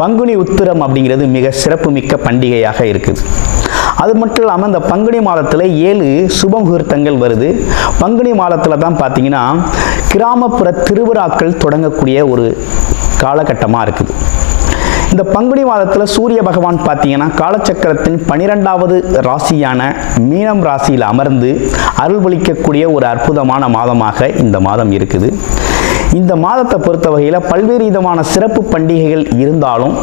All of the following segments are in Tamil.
பங்குனி உத்திரம் அப்படிங்கிறது மிக சிறப்புமிக்க பண்டிகையாக இருக்குது. அது மட்டும் இல்லாமல் இந்த பங்குனி மாதத்தில் ஏழு சுப முகூர்த்தங்கள் வருது. பங்குனி மாதத்தில் தான் பார்த்தீங்கன்னா கிராமப்புற திருவிழாக்கள் தொடங்கக்கூடிய ஒரு காலகட்டமாக இருக்குது. இந்த பங்குனி மாதத்தில் சூரிய பகவான் பார்த்தீங்கன்னா காலச்சக்கரத்தின் பனிரெண்டாவது ராசியான மீனம் ராசியில் அமர்ந்து அருள்பளிக்கக்கூடிய ஒரு அற்புதமான மாதமாக இந்த மாதம் இருக்குது. இந்த மாதத்தை பொறுத்த வகையில் பல்வேறு விதமான சிறப்பு பண்டிகைகள் இருந்தாலும்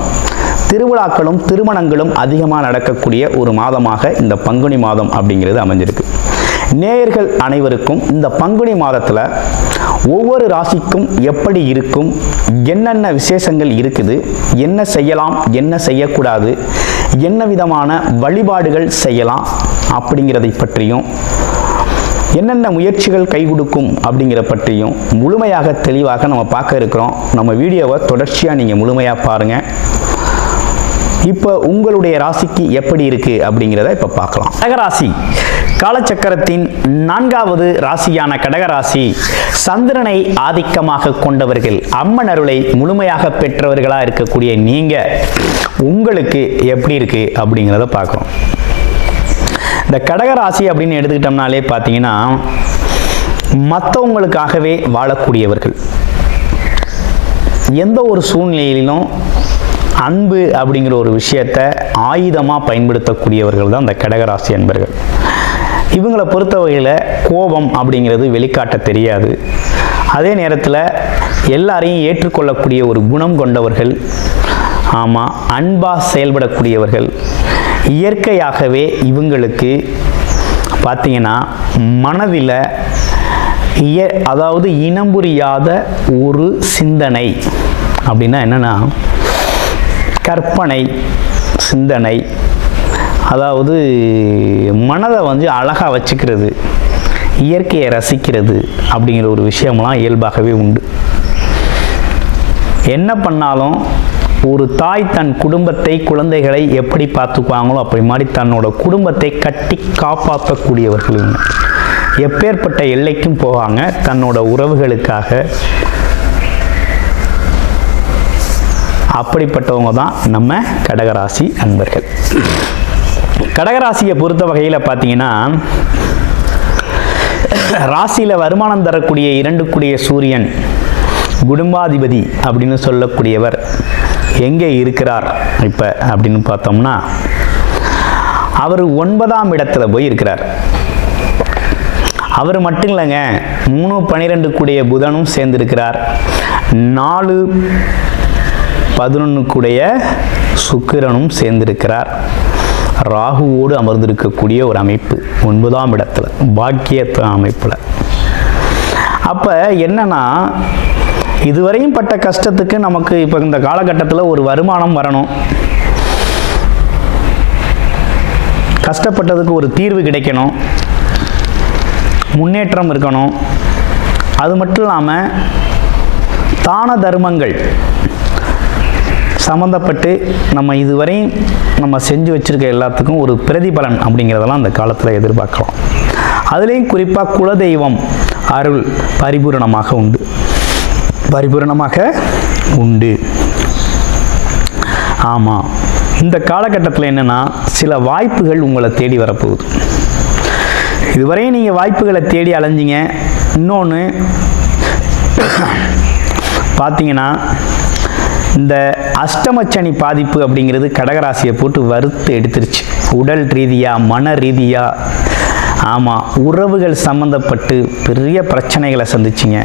திருவிழாக்களும் திருமணங்களும் அதிகமாக நடக்கக்கூடிய ஒரு மாதமாக இந்த பங்குனி மாதம் அப்படிங்கிறது அமைஞ்சிருக்கு. நேயர்கள் அனைவருக்கும் இந்த பங்குனி மாதத்தில் ஒவ்வொரு ராசிக்கும் எப்படி இருக்கும் என்னென்ன விசேஷங்கள் இருக்குது என்ன செய்யலாம் என்ன செய்யக்கூடாது என்ன விதமான வழிபாடுகள் செய்யலாம் அப்படிங்கிறதை பற்றியும் என்னென்ன முயற்சிகள் கை கொடுக்கும் அப்படிங்கிற பற்றியும் முழுமையாக தெளிவாக நம்ம பார்க்க இருக்கிறோம். நம்ம வீடியோவை தொடர்ச்சியாக நீங்கள் முழுமையாக பாருங்கள் இப்போ உங்களுடைய ராசிக்கு எப்படி இருக்குது அப்படிங்கிறத இப்போ பார்க்கலாம். கடகராசி. காலச்சக்கரத்தின் நான்காவது ராசியான கடகராசி சந்திரனை ஆதிக்கமாக கொண்டவர்கள் அம்மன் அருளை முழுமையாக பெற்றவர்களாக இருக்கக்கூடிய நீங்கள் உங்களுக்கு எப்படி இருக்கு அப்படிங்கிறத பார்க்குறோம் இந்த கடகராசி அப்படின்னு எடுத்துக்கிட்டோம்னாலே பார்த்தீங்கன்னா மற்றவங்களுக்காகவே வாழக்கூடியவர்கள். எந்த ஒரு சூழ்நிலையிலும் அன்பு அப்படிங்கிற ஒரு விஷயத்தை ஆயுதமாக பயன்படுத்தக்கூடியவர்கள் தான் இந்த கடகராசி அன்பர்கள். இவங்களை பொறுத்த வகையில் கோபம் அப்படிங்கிறது வெளிக்காட்ட தெரியாது. அதே நேரத்தில் எல்லாரையும் ஏற்றுக்கொள்ளக்கூடிய ஒரு குணம் கொண்டவர்கள் ஆமாம் அன்பாக செயல்படக்கூடியவர்கள் இயற்கையாகவே இவங்களுக்கு பார்த்தீங்கன்னா மனதில் இய அதாவது இனம் புரியாத ஒரு சிந்தனை அப்படின்னா என்னென்னா கற்பனை சிந்தனை. அதாவது மனதை வந்து அழகாக வச்சுக்கிறது இயற்கையை ரசிக்கிறது அப்படிங்கிற ஒரு விஷயம்லாம் இயல்பாகவே உண்டு. என்ன பண்ணாலும் ஒரு தாய் தன் குடும்பத்தை குழந்தைகளை எப்படி பார்த்துக்குவாங்களோ அப்படி மாதிரி தன்னோட குடும்பத்தை கட்டி காப்பாற்றக்கூடியவர்கள் எப்பேற்பட்ட எல்லைக்கும் போவாங்க. தன்னோட உறவுகளுக்காக அப்படிப்பட்டவங்க தான் நம்ம கடகராசி அன்பர்கள். கடகராசியை பொறுத்த வகையில் பார்த்தீங்கன்னா ராசியில் வருமானம் தரக்கூடிய இரண்டு கூடிய சூரியன் குடும்பாதிபதி அப்படின்னு சொல்லக்கூடியவர். எங்கே இருக்கிறார் இப்போ அப்படின்னு பார்த்தோம்னா அவர் ஒன்பதாம் இடத்துல போய் இருக்கிறார் அவர் மட்டும் இல்லைங்க மூணு பன்னிரெண்டு கூடிய புதனும் சேர்ந்திருக்கிறார். நாலு பதினொன்றுக்குடைய சுக்கிரனும் சேர்ந்திருக்கிறார். ராகுவோடு அமர்ந்திருக்கக்கூடிய ஒரு அமைப்பு ஒன்பதாம் இடத்துல பாக்கியத்த அமைப்பில். அப்போ என்னன்னா இதுவரையும் பட்ட கஷ்டத்துக்கு நமக்கு இப்போ இந்த காலகட்டத்தில் ஒரு வருமானம் வரணும். கஷ்டப்பட்டதுக்கு ஒரு தீர்வு கிடைக்கணும். முன்னேற்றம் இருக்கணும். அது மட்டும் இல்லாமல் தான தர்மங்கள் சம்மந்தப்பட்டு நம்ம இதுவரையும் நம்ம செஞ்சு வச்சுருக்க எல்லாத்துக்கும் ஒரு பிரதிபலன் அப்படிங்கிறதெல்லாம் அந்த காலத்தில் எதிர்பார்க்கலாம். அதுலேயும் குறிப்பாக குலதெய்வம் அருள் பரிபூரணமாக உண்டு. பரிபூரணமாக உண்டு. ஆமாம் இந்த காலகட்டத்தில் என்னென்னா சில வாய்ப்புகள் உங்களை தேடி வரப்போகுது. இதுவரையும் நீங்கள் வாய்ப்புகளை தேடி அலைஞ்சிங்க. இன்னொன்று பார்த்தீங்கன்னா இந்த அஷ்டமச்சனி பாதிப்பு அப்படிங்கிறது கடகராசியை போட்டு வறுத்து எடுத்துருச்சு. உடல் ரீதியாக மன ரீதியாக ஆமாம் உறவுகள் சம்மந்தப்பட்டு பெரிய பிரச்சனைகளை சந்திச்சிங்க.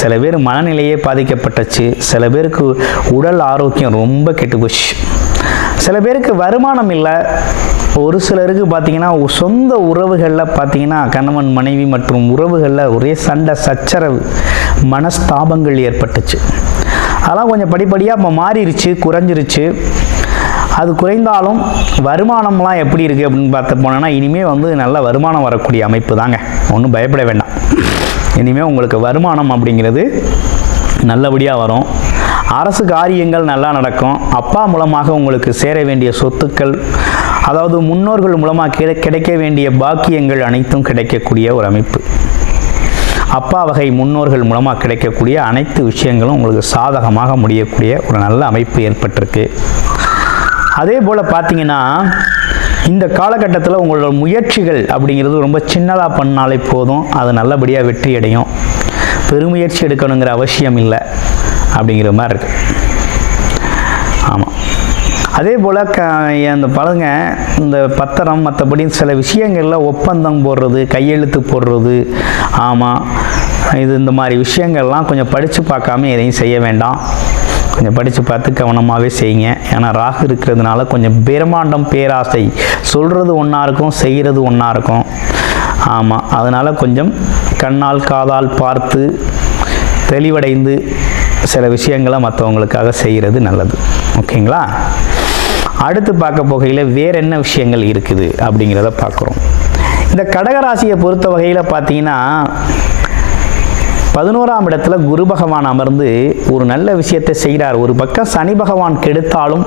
சில பேர் மனநிலையே பாதிக்கப்பட்டுச்சு. சில பேருக்கு உடல் ஆரோக்கியம் ரொம்ப கெட்டு போச்சு. சில பேருக்கு வருமானம் இல்லை. ஒரு சிலருக்கு பார்த்தீங்கன்னா சொந்த உறவுகளில் பார்த்தீங்கன்னா கணவன் மனைவி மற்றும் உறவுகளில் ஒரே சண்டை சச்சரவு மனஸ்தாபங்கள் ஏற்பட்டுச்சு. அதெல்லாம் கொஞ்சம் படிப்படியாக இப்போ மாறிடுச்சு குறைஞ்சிருச்சு. அது குறைந்தாலும் வருமானம்லாம் எப்படி இருக்குது அப்படின்னு பார்த்து போனோன்னா இனிமேல் வந்து நல்ல வருமானம் வரக்கூடிய அமைப்பு தாங்க. ஒன்றும் பயப்பட வேண்டாம். இனிமேல் உங்களுக்கு வருமானம் அப்படிங்கிறது நல்லபடியாக வரும். அரசு காரியங்கள் நல்லா நடக்கும். அப்பா மூலமாக உங்களுக்கு சேர வேண்டிய சொத்துக்கள் அதாவது முன்னோர்கள் மூலமாக கிடை கிடைக்க வேண்டிய பாக்கியங்கள் அனைத்தும் கிடைக்கக்கூடிய ஒரு அமைப்பு. அப்பா வகை முன்னோர்கள் மூலமாக கிடைக்கக்கூடிய அனைத்து விஷயங்களும் உங்களுக்கு சாதகமாக முடியக்கூடிய ஒரு நல்ல அமைப்பு ஏற்பட்டிருக்கு. அதே போல் பார்த்தீங்கன்னா இந்த காலகட்டத்தில் உங்களோட முயற்சிகள் அப்படிங்கிறது ரொம்ப சின்னதாக பண்ணாலே போதும். அது நல்லபடியாக வெற்றி அடையும். பெருமுயற்சி எடுக்கணுங்கிற அவசியம் இல்லை அப்படிங்கிற மாதிரி இருக்கு. ஆமாம் அதே போல் க அந்த பழங்க இந்த பத்திரம் மற்றபடி சில விஷயங்களில் ஒப்பந்தம் போடுறது கையெழுத்து போடுறது ஆமாம் இது இந்த மாதிரி விஷயங்கள்லாம் கொஞ்சம் படித்து பார்க்காம எதையும் செய்ய வேண்டாம். கொஞ்சம் படித்து பார்த்து கவனமாகவே செய்யுங்க. ஏன்னா ராகு இருக்கிறதுனால கொஞ்சம் பிரம்மாண்டம் பேராசை. சொல்கிறது ஒன்றா இருக்கும் செய்கிறது ஒன்றா இருக்கும். ஆமாம் அதனால் கொஞ்சம் கண்ணால் காதால் பார்த்து தெளிவடைந்து சில விஷயங்களை மற்றவங்களுக்காக செய்கிறது நல்லது. ஓகேங்களா? அடுத்து பார்க்க போகையில் வேற என்ன விஷயங்கள் இருக்குது அப்படிங்கிறத பார்க்குறோம். இந்த கடகராசியை பொறுத்த வகையில் பார்த்தீங்கன்னா பதினோராம் இடத்துல குரு பகவான் அமர்ந்து ஒரு நல்ல விஷயத்தை செய்கிறார். ஒரு பக்கம் சனி பகவான் கெடுத்தாலும்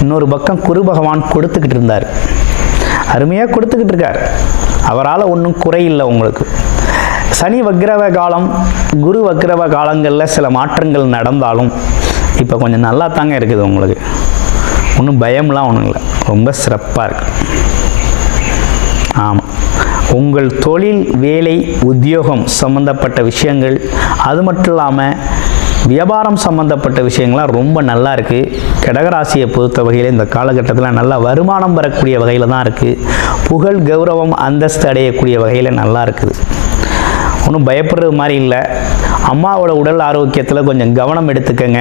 இன்னொரு பக்கம் குரு பகவான் கொடுத்துக்கிட்டு இருந்தார். அருமையாக கொடுத்துக்கிட்டு இருக்கார். அவரால் ஒன்றும் குறையில்லை உங்களுக்கு. சனி வக்ரவ காலம் குரு வக்ரவ காலங்களில் சில மாற்றங்கள் நடந்தாலும் இப்போ கொஞ்சம் நல்லா தாங்க இருக்குது உங்களுக்கு. ஒன்றும் பயம்லாம் ஒன்றும் இல்லை. ரொம்ப சிறப்பாக இருக்கு. ஆமாம் உங்கள் தொழில் வேலை உத்தியோகம் சம்மந்தப்பட்ட விஷயங்கள் அது மட்டும் இல்லாமல் வியாபாரம் சம்மந்தப்பட்ட விஷயங்கள்லாம் ரொம்ப நல்லா இருக்குது கடகராசியை பொறுத்த வகையில் இந்த காலகட்டத்தில் நல்லா வருமானம் வரக்கூடிய வகையில் தான் இருக்குது புகழ் கௌரவம் அந்தஸ்து அடையக்கூடிய வகையில் நல்லா இருக்குது. ஒன்றும் பயப்படுறது மாதிரி இல்லை. அம்மாவோட உடல் ஆரோக்கியத்தில் கொஞ்சம் கவனம் எடுத்துக்கங்க.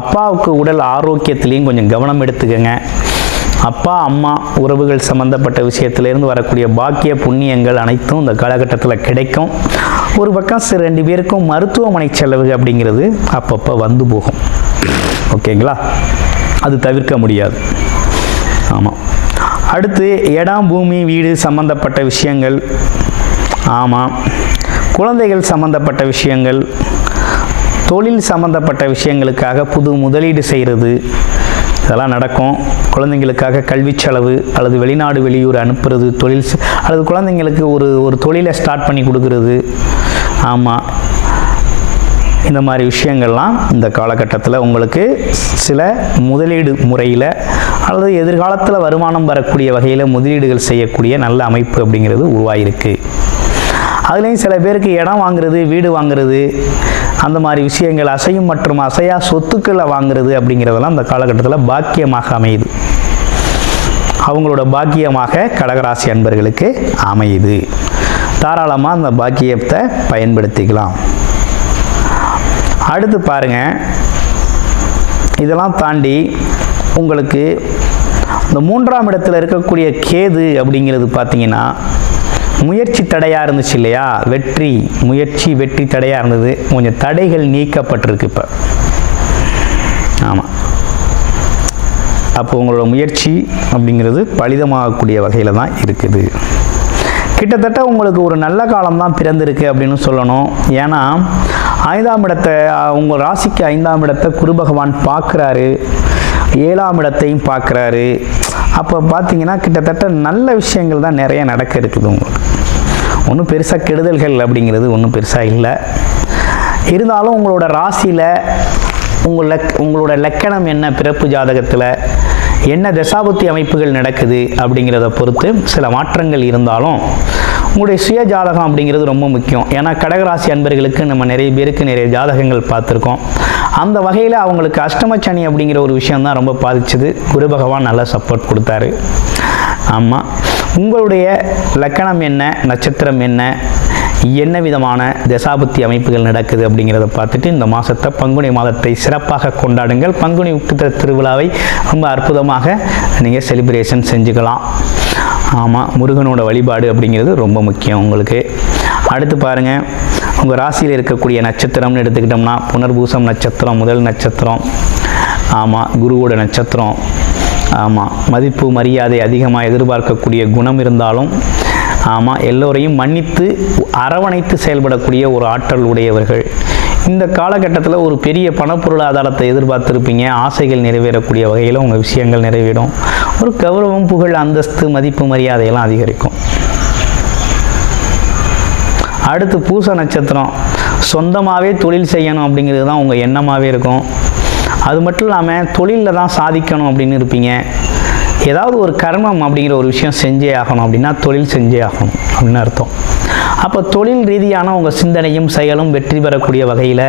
அப்பாவுக்கு உடல் ஆரோக்கியத்துலேயும் கொஞ்சம் கவனம் எடுத்துக்கங்க. அப்பா அம்மா உறவுகள் சம்மந்தப்பட்ட விஷயத்திலேருந்து வரக்கூடிய பாக்கிய புண்ணியங்கள் அனைத்தும் இந்த காலகட்டத்தில் கிடைக்கும். ஒரு பக்கம் சில ரெண்டு பேருக்கும் மருத்துவமனை செலவு அப்படிங்கிறது அப்பப்போ வந்து போகும். ஓகேங்களா? அது தவிர்க்க முடியாது. ஆமாம் அடுத்து இடம் பூமி வீடு சம்மந்தப்பட்ட விஷயங்கள். ஆமாம் குழந்தைகள் சம்மந்தப்பட்ட விஷயங்கள். தொழில் சம்மந்தப்பட்ட விஷயங்களுக்காக புது முதலீடு செய்கிறது இதெல்லாம் நடக்கும். குழந்தைங்களுக்காக கல்வி செலவு அல்லது வெளிநாடு வெளியூர் அனுப்புறது தொழில் அல்லது குழந்தைங்களுக்கு ஒரு ஒரு தொழிலை ஸ்டார்ட் பண்ணி கொடுக்கறது. ஆமாம் இந்த மாதிரி விஷயங்கள்லாம் இந்த காலகட்டத்தில் உங்களுக்கு சில முதலீடு முறையில் அல்லது எதிர்காலத்தில் வருமானம் வரக்கூடிய வகையில் முதலீடுகள் செய்யக்கூடிய நல்ல அமைப்பு அப்படிங்கிறது உருவாயிருக்கு. அதுலேயும் சில பேருக்கு இடம் வாங்குறது வீடு வாங்குறது அந்த மாதிரி விஷயங்கள் அசையும் மற்றும் அசையா சொத்துக்களை வாங்குறது அப்படிங்கிறதெல்லாம் அந்த காலகட்டத்தில் பாக்கியமாக அமையுது. அவங்களோட பாக்கியமாக கடகராசி அன்பர்களுக்கு அமையுது. தாராளமாக அந்த பாக்கியத்தை பயன்படுத்திக்கலாம். அடுத்து பாருங்க. இதெல்லாம் தாண்டி உங்களுக்கு இந்த மூன்றாம் இடத்துல இருக்கக்கூடிய கேது அப்படிங்கிறது பார்த்தீங்கன்னா முயற்சி தடையாக இருந்துச்சு இல்லையா? வெற்றி முயற்சி வெற்றி தடையாக இருந்தது. கொஞ்சம் தடைகள் நீக்கப்பட்டிருக்கு இப்போ. ஆமாம் அப்போ உங்களோட முயற்சி அப்படிங்கிறது பலிதமாகக்கூடிய வகையில் தான் இருக்குது. கிட்டத்தட்ட உங்களுக்கு ஒரு நல்ல காலம் தான் பிறந்திருக்கு அப்படின்னு சொல்லணும். ஏன்னா ஐந்தாம் இடத்தை உங்கள் ராசிக்கு ஐந்தாம் இடத்தை குரு பகவான் பார்க்குறாரு. ஏழாம் இடத்தையும் பார்க்குறாரு. அப்போ பார்த்தீங்கன்னா கிட்டத்தட்ட நல்ல விஷயங்கள் தான் நிறைய நடக்க இருக்குது உங்களுக்கு. ஒன்றும் பெருசாக கெடுதல்கள் அப்படிங்கிறது ஒன்றும் பெருசாக இல்லை. இருந்தாலும் உங்களோட ராசியில் உங்கள் லக் உங்களோட லக்கணம் என்ன? பிறப்பு ஜாதகத்தில் என்ன தசாபுத்தி அமைப்புகள் நடக்குது அப்படிங்கிறத பொறுத்து சில மாற்றங்கள் இருந்தாலும் உங்களுடைய சுய ஜாதகம் அப்படிங்கிறது ரொம்ப முக்கியம். ஏன்னா கடகராசி அன்பர்களுக்கு நம்ம நிறைய பேருக்கு நிறைய ஜாதகங்கள் பார்த்துருக்கோம். அந்த வகையில் அவங்களுக்கு அஷ்டமச்சனி அப்படிங்கிற ஒரு விஷயம் தான் ரொம்ப பாதிச்சது. குரு பகவான் நல்லா சப்போர்ட் கொடுத்தாரு. ஆமாம் உங்களுடைய லக்கணம் என்ன நட்சத்திரம் என்ன என்ன விதமான தசாபுத்தி அமைப்புகள் நடக்குது அப்படிங்கிறத பார்த்துட்டு இந்த மாதத்தை பங்குனி மாதத்தை சிறப்பாக கொண்டாடுங்கள். பங்குனி உக்கிர திருவிழாவை ரொம்ப அற்புதமாக நீங்கள் செலிப்ரேஷன் செஞ்சுக்கலாம். ஆமாம் முருகனோட வழிபாடு அப்படிங்கிறது ரொம்ப முக்கியம் உங்களுக்கு. அடுத்து பாருங்கள் உங்கள் ராசியில் இருக்கக்கூடிய நட்சத்திரம்னு எடுத்துக்கிட்டோம்னா புனர்பூசம் நட்சத்திரம் முதல் நட்சத்திரம் ஆமாம் குருவோட நட்சத்திரம். ஆமாம் மதிப்பு மரியாதை அதிகமாக எதிர்பார்க்கக்கூடிய குணம் இருந்தாலும் ஆமாம் எல்லோரையும் மன்னித்து அரவணைத்து செயல்படக்கூடிய ஒரு ஆற்றல் உடையவர்கள். இந்த காலகட்டத்தில் ஒரு பெரிய பணப்பொருளாதாரத்தை எதிர்பார்த்துருப்பீங்க. ஆசைகள் நிறைவேறக்கூடிய வகையில் உங்கள் விஷயங்கள் நிறைவேறும். ஒரு கௌரவம் புகழ் அந்தஸ்து மதிப்பு மரியாதையெல்லாம் அதிகரிக்கும். அடுத்து பூச நட்சத்திரம். சொந்தமாகவே தொழில் செய்யணும் அப்படிங்கிறது தான் உங்கள் எண்ணமாகவே இருக்கும். அது மட்டும் இல்லாமல் தொழிலில் தான் சாதிக்கணும் அப்படின்னு இருப்பீங்க. ஏதாவது ஒரு கர்மம் அப்படிங்கிற ஒரு விஷயம் செஞ்சே ஆகணும் அப்படின்னா தொழில் செஞ்சே ஆகணும் அப்படின்னு அர்த்தம். அப்போ தொழில் ரீதியான உங்கள் சிந்தனையும் செயலும் வெற்றி பெறக்கூடிய வகையில்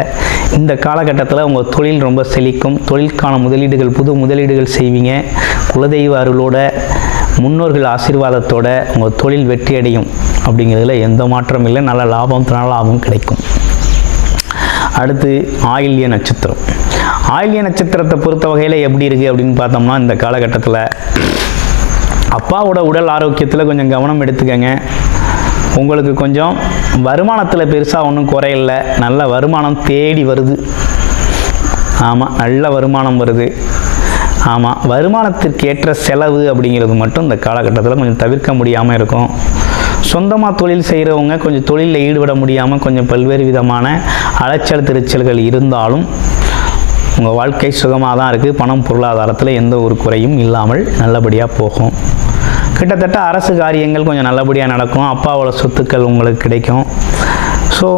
இந்த காலகட்டத்தில் உங்கள் தொழில் ரொம்ப செழிக்கும். தொழிலுக்கான முதலீடுகள் புது முதலீடுகள் செய்வீங்க. குலதெய்வ அருளோட முன்னோர்கள் ஆசீர்வாதத்தோட உங்கள் தொழில் வெற்றி அடையும் அப்படிங்கிறதுல எந்த மாற்றமும் இல்லை. நல்ல லாபம் நல்ல லாபம் கிடைக்கும். அடுத்து ஆயில்ய நட்சத்திரம். ஆயில்ய நட்சத்திரத்தை பொறுத்த வகையில் எப்படி இருக்குது அப்படின்னு பார்த்தோம்னா இந்த காலகட்டத்தில் அப்பாவோட உடல் ஆரோக்கியத்தில் கொஞ்சம் கவனம் எடுத்துக்கங்க. உங்களுக்கு கொஞ்சம் வருமானத்தில் பெருசாக ஒன்றும் குறையில்ல நல்ல வருமானம் தேடி வருது. ஆமாம் நல்ல வருமானம் வருது. ஆமாம் வருமானத்திற்கு ஏற்ற செலவு அப்படிங்கிறது மட்டும் இந்த காலகட்டத்தில் கொஞ்சம் தவிர்க்க முடியாமல் இருக்கும். சொந்தமாக தொழில் செய்கிறவங்க கொஞ்சம் தொழிலில் ஈடுபட முடியாமல் கொஞ்சம் பல்வேறு விதமான அலைச்சல் திருச்சல்கள் இருந்தாலும் உங்கள் வாழ்க்கை சுகமாக தான் இருக்குது பணம் பொருளாதாரத்தில் எந்த ஒரு குறையும் இல்லாமல் நல்லபடியாக போகும். கிட்டத்தட்ட அரசு காரியங்கள் கொஞ்சம் நல்லபடியாக நடக்கும். அப்பாவோட சொத்துக்கள் உங்களுக்கு கிடைக்கும். ஸோ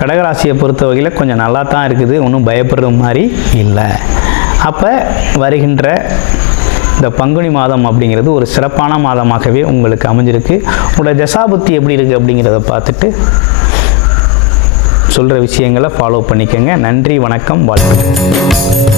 கடகராசியை பொறுத்த வகையில் கொஞ்சம் நல்லா தான் இருக்குது. ஒன்றும் பயப்படுற மாதிரி இல்லை. அப்போ வருகின்ற இந்த பங்குனி மாதம் அப்படிங்கிறது ஒரு சிறப்பான மாதமாகவே உங்களுக்கு அமைஞ்சிருக்கு. உங்களோட தசாபுத்தி எப்படி இருக்குது அப்படிங்கிறத பார்த்துட்டு சொல்கிற விஷயங்களை ஃபாலோ பண்ணிக்கோங்க. நன்றி வணக்கம் வாழ்க்கை